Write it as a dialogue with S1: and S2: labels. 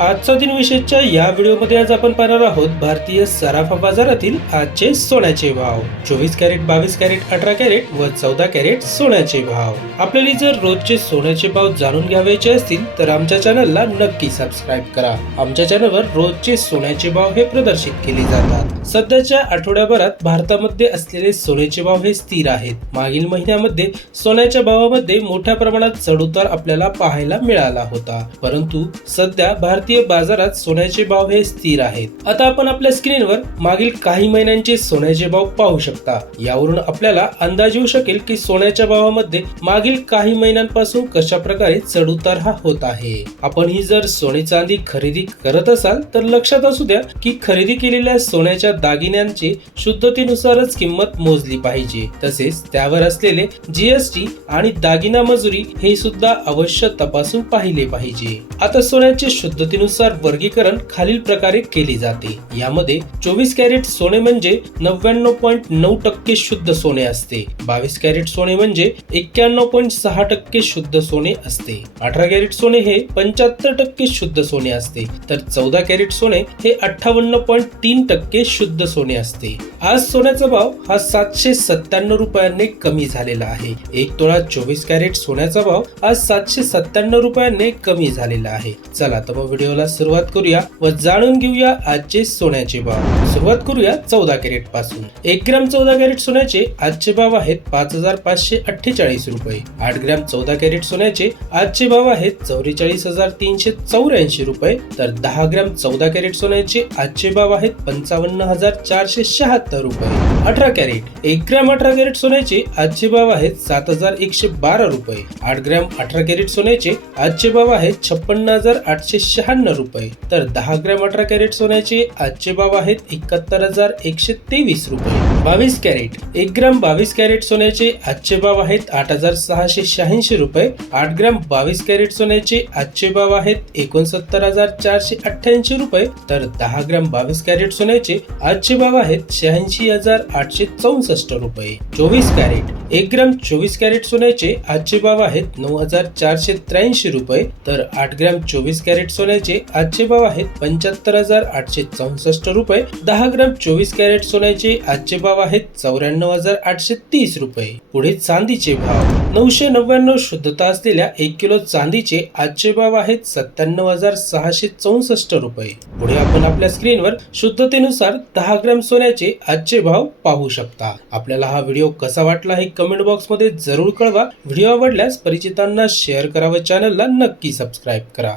S1: आजचा दिन विशेषच्या या व्हिडिओमध्ये आज आपण पाहणार आहोत भारतीय सराफा बाजारातील आजचे सोन्याचे भाव. चोवीस कॅरेट बावीस कॅरेट अठरा कॅरेट व चौदा कॅरेट सोन्याचे भाव. आपल्याला जर रोजचे सोन्याचे भाव जाणून घ्यावायचे असतील तर आमच्या चॅनलला नक्की सबस्क्राईब करा. आमच्या चॅनलवर रोजचे सोन्याचे भाव हे प्रदर्शित केले जातात. सध्याच्या आठवड्याभरात भारतामध्ये असलेले सोन्याचे भाव हे स्थिर आहेत. मागील महिन्यामध्ये सोन्याच्या भावामध्ये मोठ्या प्रमाणात चढउतार आपल्याला पाहायला मिळाला होता. परंतु सध्या भारतीय बाजारात सोन्याचे भाव हे स्थिर आहेत. आता आपण आपल्या स्क्रीनवर मागील काही महिन्यांचे सोन्याचे भाव पाहू शकता. यावरून आपल्याला अंदाज येऊ शकेल की सोन्याच्या भावामध्ये मागील काही महिन्यांपासून कशा प्रकारे चढउतार हा होत आहे. आपण ही जर सोने चांदी खरेदी करत असाल तर लक्षात असू द्या की खरेदी केलेल्या सोन्याच्या दागिन्यांची शुद्धतेनुसारच किंमत मोजली पाहिजे. तसेच त्यावर असलेले जीएसटी आणि दागिना मजुरी हे सुद्धा अवश्य तपासून पाहिले पाहिजे. आता सोन्याचे शुद्धतेनुसार वर्गीकरण खालील प्रकारे केले जाते. यामध्ये चोवीस कॅरेट सोने म्हणजे नव्याण्णव पॉईंट नऊ टक्के शुद्ध सोने असते. बावीस कॅरेट सोने म्हणजे एक्क्याण्णव पॉईंट सहा टक्के शुद्ध सोने असते. अठरा कॅरेट सोने हे पंच्याहत्तर टक्के शुद्ध सोने असते. तर चौदा कॅरेट सोने हे अठ्ठावन्न पॉईंट तीन टक्के शुद्ध सोने असते. आज सोन्याचा भाव हा सातशे सत्त्याण्णव रुपयांनी कमी झालेला आहे. एक तोळा चोवीस कॅरेट सोन्याचा भाव आज सातशे सत्त्याण्णव रुपयांनी कमी झालेला आहे. चला तर मग व्हिडिओला सुरुवात करूया व जाणून घेऊया आजचे सोन्याचे भाव. सुरुवात करूया चौदा कॅरेटपासून. एक ग्रॅम चौदा कॅरेट सोन्याचे आजचे भाव आहेत पाच हजार पाचशे अठ्ठेचाळीस रुपये. आठ ग्रॅम चौदा कॅरेट सोन्याचे आजचे भाव आहेत चौवेचाळीस हजार तीनशे चौऱ्याऐंशी रुपये. तर दहा ग्रॅम चौदा कॅरेट सोन्याचे आजचे भाव आहेत पंचावन्न हजार चारशे शहात्तर रुपये. अठरा कॅरेट एक ग्रॅम अठरा कॅरेट सोन्याचे आजचे भाव आहेत सात हजार एकशे बारा रुपये. आठ ग्रॅम अठरा कॅरेट सोन्याचे आजचे भाव आहेत छप्पन्न हजार आठशे शहाण्णव रुपये. तर दहा ग्रॅम अठरा कॅरेट सोन्याचे आजचे भाव आहेत एकाहत्तर हजार एकशे तेवीस रुपये. बावीस कॅरेट एक ग्रॅम बावीस कॅरेट सोन्याचे आजचे भाव आहेत आठ हजार सहाशे शहाऐंशी रुपये. आठ ग्रॅम बावीस कॅरेट सोन्याचे आजचे भाव आहेत एकोणसत्तर हजार चारशे अठ्ठ्याऐंशी रुपये. तर दहा ग्रॅम बावीस कॅरेट सोन्याचे आजचे भाव आहेत शहाऐंशी हजार आठशे चौसष्ट रुपये. चोवीस कॅरेट. एक ग्रॅम चोवीस कॅरेट सोन्याचे आजचे भाव आहेत नऊ हजार चारशे त्र्याऐंशी रुपये. तर आठ ग्रॅम चोवीस कॅरेट सोन्याचे आजचे भाव आहेत पंच्याहत्तर हजार आठशे चौसष्ट रुपये. दहा ग्रॅम चोवीस कॅरेट सोन्याचे आजचे भाव आहेत चौऱ्याण्णव हजार आठशे तीस रुपये. पुढे चांदीचे भाव. नऊशे नव्याण्णव शुद्धता असलेल्या एक किलो चांदीचे आजचे भाव आहेत सत्त्याण्णव हजार सहाशे चौसष्ट रुपये. पुढे आपण आपल्या स्क्रीनवर शुद्धतेनुसार दहा ग्रॅम सोन्याचे आजचे भाव पाहू शकता. आपल्याला हा व्हिडिओ कसा वाटला हे कमेंट बॉक्समध्ये जरूर कळवा. व्हिडिओ आवडल्यास परिचितांना शेअर करा व चॅनलला नक्की सबस्क्राईब करा.